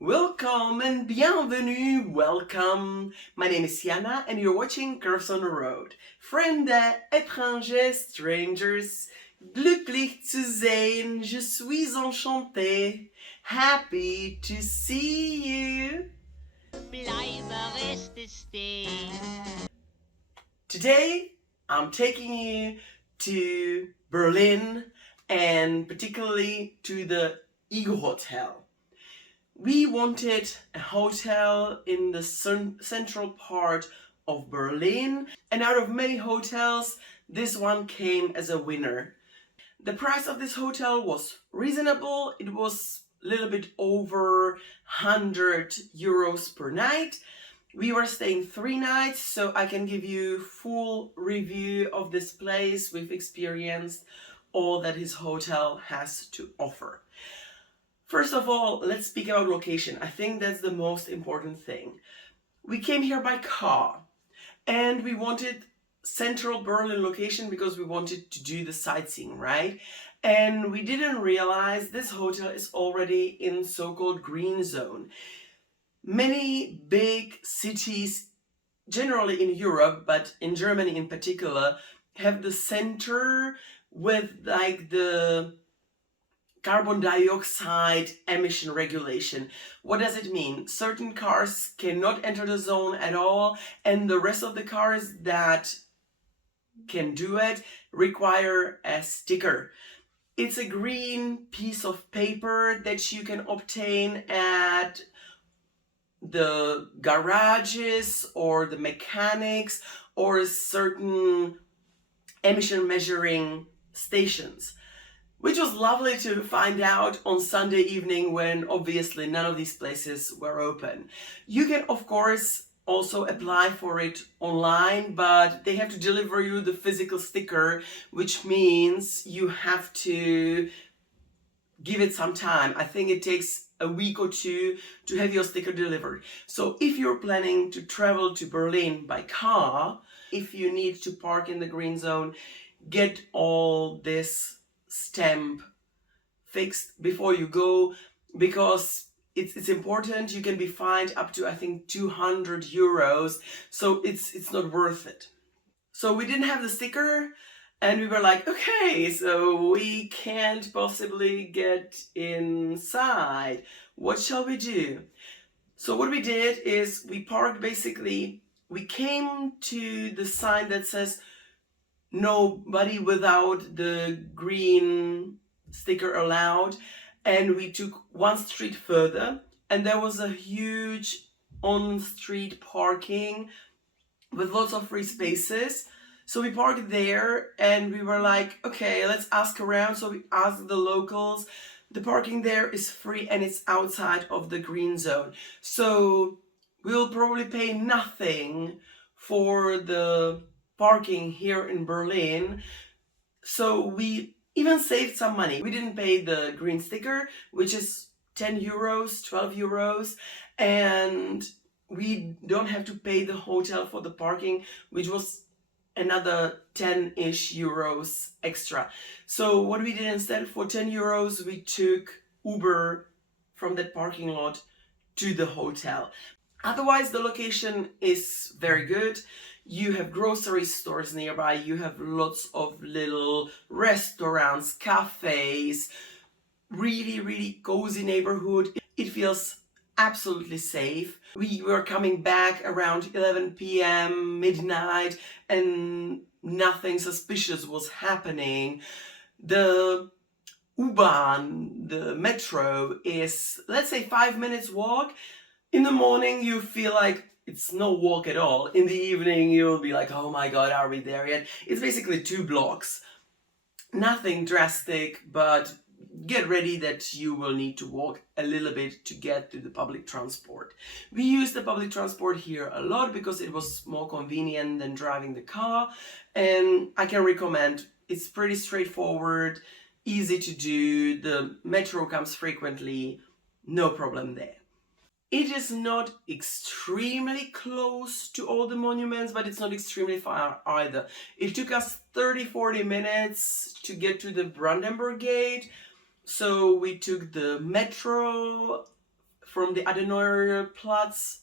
Welcome and bienvenue, welcome. My name is Jana and you're watching Curves on the Road. Fremde, étrangers, strangers, glücklich zu sehen, je suis enchanté, happy to see you. Today, I'm taking you to Berlin and particularly to the Ygghotel. We wanted a hotel in the central part of Berlin, and out of many hotels, this one came as a winner. The price of this hotel was reasonable. It was a little bit over 100 euros per night. We were staying 3 nights, so I can give you full review of this place. We've experienced all that his hotel has to offer. First of all, let's speak about location. I think that's the most important thing. We came here by car and we wanted central Berlin location because we wanted to do the sightseeing, right? And we didn't realize this hotel is already in so-called green zone. Many big cities, generally in Europe, but in Germany in particular, have the center with like the carbon dioxide emission regulation. What does it mean? Certain cars cannot enter the zone at all, and the rest of the cars that can do it require a sticker. It's a green piece of paper that you can obtain at the garages or the mechanics or certain emission measuring stations. Which was lovely to find out on Sunday evening when obviously none of these places were open. You can of course also apply for it online, but they have to deliver you the physical sticker, which means you have to give it some time. I think it takes a week or two to have your sticker delivered. So if you're planning to travel to Berlin by car, if you need to park in the green zone, get all this stamp fixed before you go, because it's important. You can be fined up to I think 200 euros, so it's not worth it. So we didn't have the sticker and we were like, okay, so we can't possibly get inside. What shall we do? So what we did is we parked basically, we came to the sign that says nobody without the green sticker allowed, and we took one street further and there was a huge on-street parking with lots of free spaces. So we parked there and we were like, okay, let's ask around. So we asked the locals. The parking there is free and it's outside of the green zone, so we'll probably pay nothing for the parking here in Berlin. So we even saved some money. We didn't pay the green sticker, which is 10 euros, 12 euros, and we don't have to pay the hotel for the parking, which was another 10-ish euros extra. So what we did instead, for 10 euros, we took Uber from that parking lot to the hotel. Otherwise, the location is very good. You have grocery stores nearby, you have lots of little restaurants, cafes, really cozy neighborhood. It feels absolutely safe. We were coming back around 11 p.m., midnight, and nothing suspicious was happening. The U-Bahn, the metro, is, let's say, 5 minutes walk. In the morning you feel like it's no walk at all. In the evening you'll be like, oh my god, are we there yet? It's basically 2 blocks. Nothing drastic, but get ready that you will need to walk a little bit to get to the public transport. We use the public transport here a lot because it was more convenient than driving the car, and I can recommend. It's pretty straightforward, easy to do. The metro comes frequently, no problem there. It is not extremely close to all the monuments, but it's not extremely far either. It took us 30-40 minutes to get to the Brandenburg Gate. So we took the metro from the Adenauer Platz,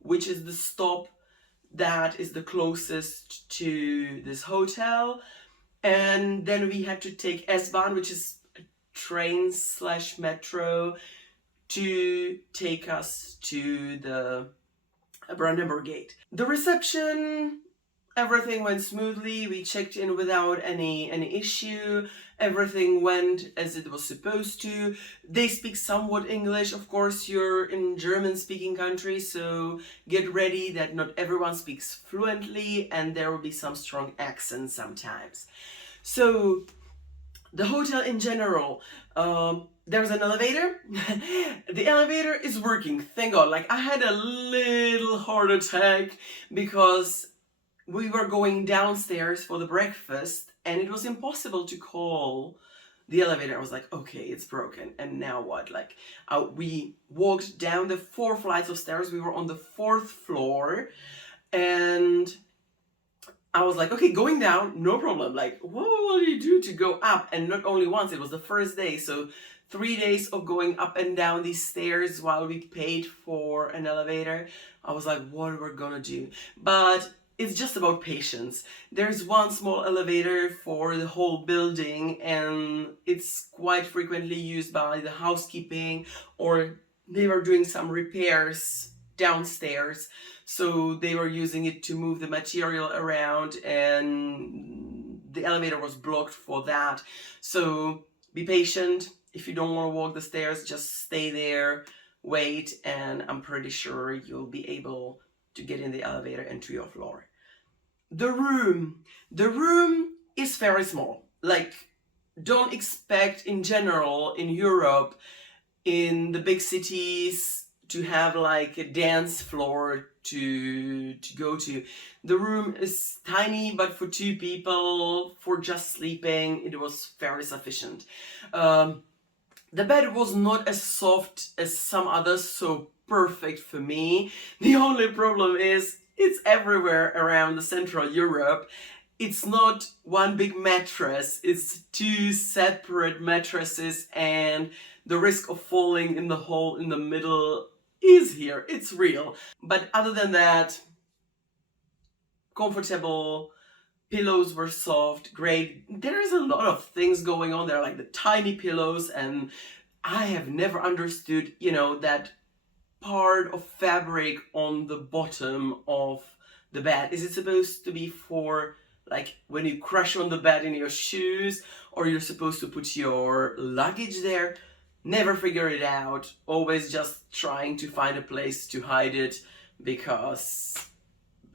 which is the stop that is the closest to this hotel. And then we had to take S-Bahn, which is a train / metro, to take us to the Brandenburg Gate. The reception, everything went smoothly. We checked in without any issue. Everything went as it was supposed to. They speak somewhat English. Of course, you're in German-speaking country, so get ready that not everyone speaks fluently and there will be some strong accents sometimes. So, the hotel in general, there's an elevator. The elevator is working, thank God. Like, I had a little heart attack because we were going downstairs for the breakfast and it was impossible to call the elevator. I was like, okay, it's broken, and now what? Like, we walked down the 4 flights of stairs. We were on the 4th floor, and I was like, okay, going down, no problem. Like, what will you do to go up? And not only once, it was the first day. So 3 days of going up and down these stairs while we paid for an elevator. I was like, what are we gonna do? But it's just about patience. There's one small elevator for the whole building, and it's quite frequently used by the housekeeping, or they were doing some repairs downstairs. So they were using it to move the material around, and the elevator was blocked for that. So be patient. If you don't want to walk the stairs, just stay there, wait, and I'm pretty sure you'll be able to get in the elevator and to your floor. The room is very small. Like, don't expect in general in Europe, in the big cities, to have like a dance floor to go to. The room is tiny, but for 2 people, for just sleeping, it was very sufficient. The bed was not as soft as some others, so perfect for me. The only problem is it's everywhere around the Central Europe. It's not one big mattress, it's 2 separate mattresses, and the risk of falling in the hole in the middle is here. It's real. But other than that, comfortable. Pillows were soft, great. There's a lot of things going on there, like the tiny pillows, and I have never understood, that part of fabric on the bottom of the bed. Is it supposed to be for, like, when you crash on the bed in your shoes, or you're supposed to put your luggage there? Never figure it out. Always just trying to find a place to hide it, because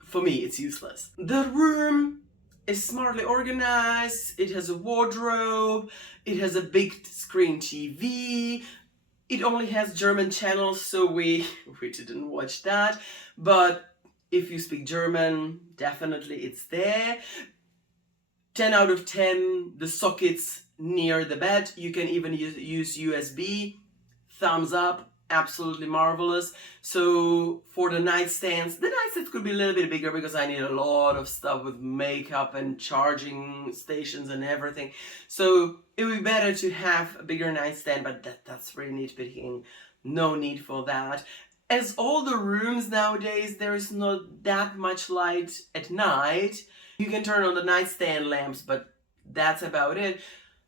for me it's useless. The room is smartly organized. It has a wardrobe. It has a big screen TV. It only has German channels, so we didn't watch that. But if you speak German, definitely it's there. 10 out of 10, the sockets near the bed. You can even use USB. Thumbs up. Absolutely marvelous. So for the nightstands could be a little bit bigger because I need a lot of stuff with makeup and charging stations and everything. So it would be better to have a bigger nightstand, but that's really nitpicking. No need for that. As all the rooms nowadays, there is not that much light at night. You can turn on the nightstand lamps, but that's about it.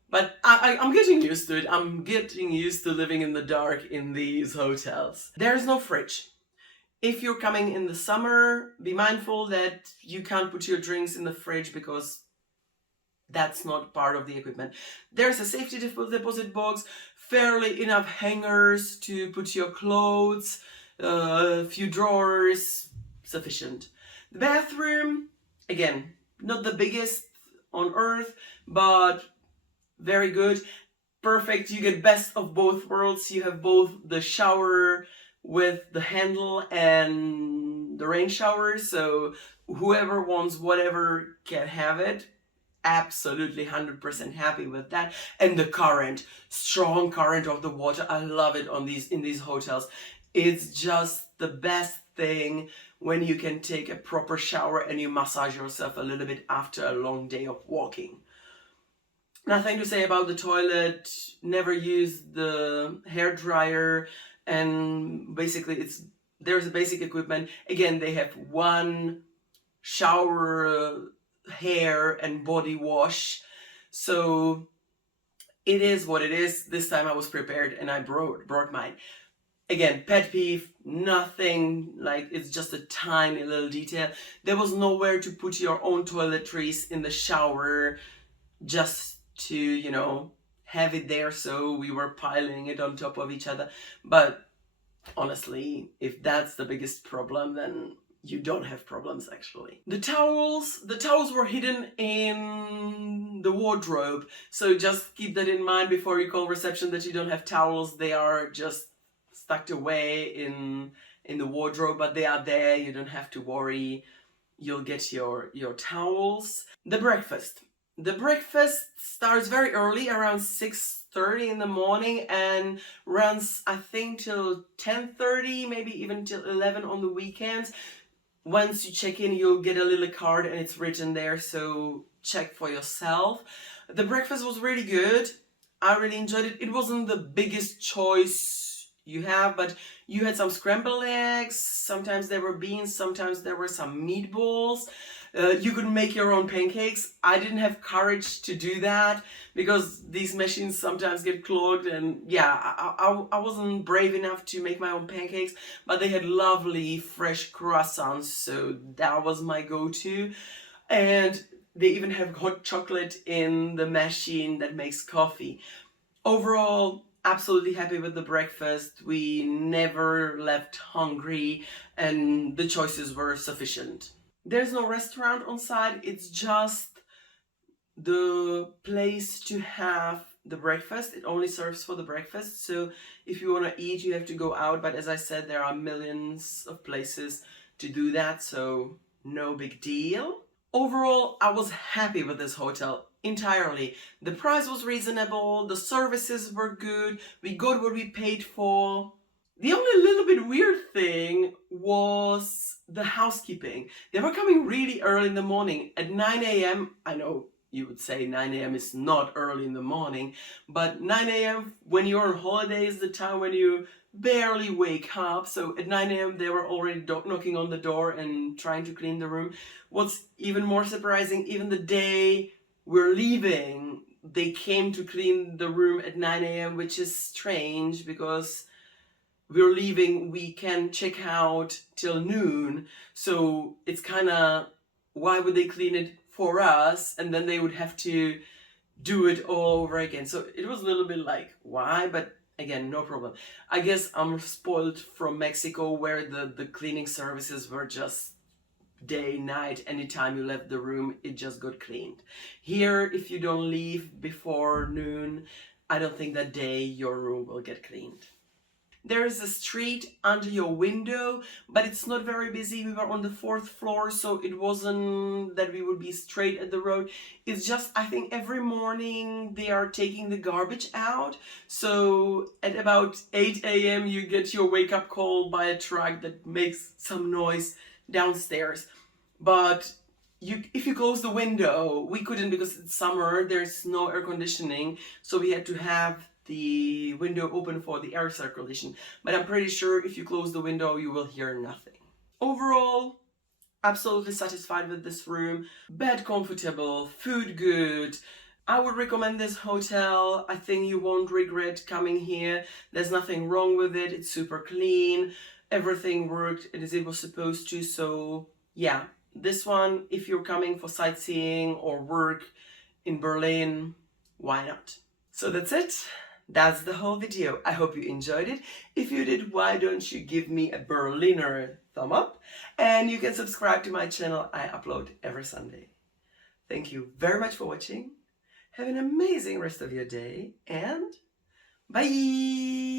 But I'm getting used to it. I'm getting used to living in the dark in these hotels. There's no fridge. If you're coming in the summer, be mindful that you can't put your drinks in the fridge because that's not part of the equipment. There's a safety deposit box, fairly enough hangers to put your clothes, a few drawers, sufficient. The bathroom, again, not the biggest on earth, but very good. perfect. You get best of both worlds. You have both the shower with the handle and the rain shower, so whoever wants whatever can have it. Absolutely 100% happy with that. And the current, strong current of the water, I love it on these in these hotels. It's just the best thing when you can take a proper shower and you massage yourself a little bit after a long day of walking. Nothing to say about the toilet. Never use the hair dryer, and basically there's a basic equipment. Again, they have one shower, hair and body wash, so it is what it is. This time I was prepared and I brought mine. Again, pet peeve, nothing like, it's just a tiny little detail. There was nowhere to put your own toiletries in the shower, just to, you know, have it there, so we were piling it on top of each other. But honestly, if that's the biggest problem, then you don't have problems actually. The towels were hidden in the wardrobe, so just keep that in mind before you call reception that you don't have towels. They are just tucked away in the wardrobe, but they are there. You don't have to worry. You'll get your towels. The breakfast starts very early, around 6:30 in the morning, and runs, I think, till 10:30, maybe even till 11 on the weekends. Once you check in, you'll get a little card and it's written there, so check for yourself. The breakfast was really good. I really enjoyed it. It wasn't the biggest choice you have, but you had some scrambled eggs, sometimes there were beans, sometimes there were some meatballs. You could make your own pancakes. I didn't have courage to do that because these machines sometimes get clogged, and yeah, I wasn't brave enough to make my own pancakes, but they had lovely fresh croissants, so that was my go-to. And they even have hot chocolate in the machine that makes coffee. Overall, absolutely happy with the breakfast. We never left hungry and the choices were sufficient. There's no restaurant on site, it's just the place to have the breakfast. It only serves for the breakfast, so if you want to eat you have to go out, but as I said, there are millions of places to do that, so no big deal. Overall, I was happy with this hotel entirely. The price was reasonable, the services were good, we got what we paid for. The only little bit weird thing was the housekeeping. They were coming really early in the morning at 9 a.m. I know you would say 9 a.m. is not early in the morning, but 9 a.m. when you're on holiday is the time when you barely wake up. So at 9 a.m. they were already knocking on the door and trying to clean the room. What's even more surprising, even the day we're leaving, they came to clean the room at 9 a.m., which is strange because we're leaving, we can check out till noon, so it's kind of, why would they clean it for us and then they would have to do it all over again? So it was a little bit like, why? But again, no problem. I guess I'm spoiled from Mexico, where the cleaning services were just day, night, anytime you left the room, it just got cleaned. Here, if you don't leave before noon, I don't think that day your room will get cleaned. There is a street under your window, but it's not very busy. We were on the 4th floor, so it wasn't that we would be straight at the road. It's just, I think every morning they are taking the garbage out. So at about 8 a.m. you get your wake-up call by a truck that makes some noise downstairs. But if you close the window, we couldn't because it's summer, there's no air conditioning, so we had to have the window open for the air circulation, but I'm pretty sure if you close the window you will hear nothing. Overall, absolutely satisfied with this room. Bed comfortable, food good. I would recommend this hotel. I think you won't regret coming here. There's nothing wrong with it. It's super clean. Everything worked as it was supposed to. So yeah, this one, if you're coming for sightseeing or work in Berlin, why not? So that's it. That's the whole video. I hope you enjoyed it. If you did, why don't you give me a Berliner thumb up? And you can subscribe to my channel. I upload every Sunday. Thank you very much for watching. Have an amazing rest of your day and bye!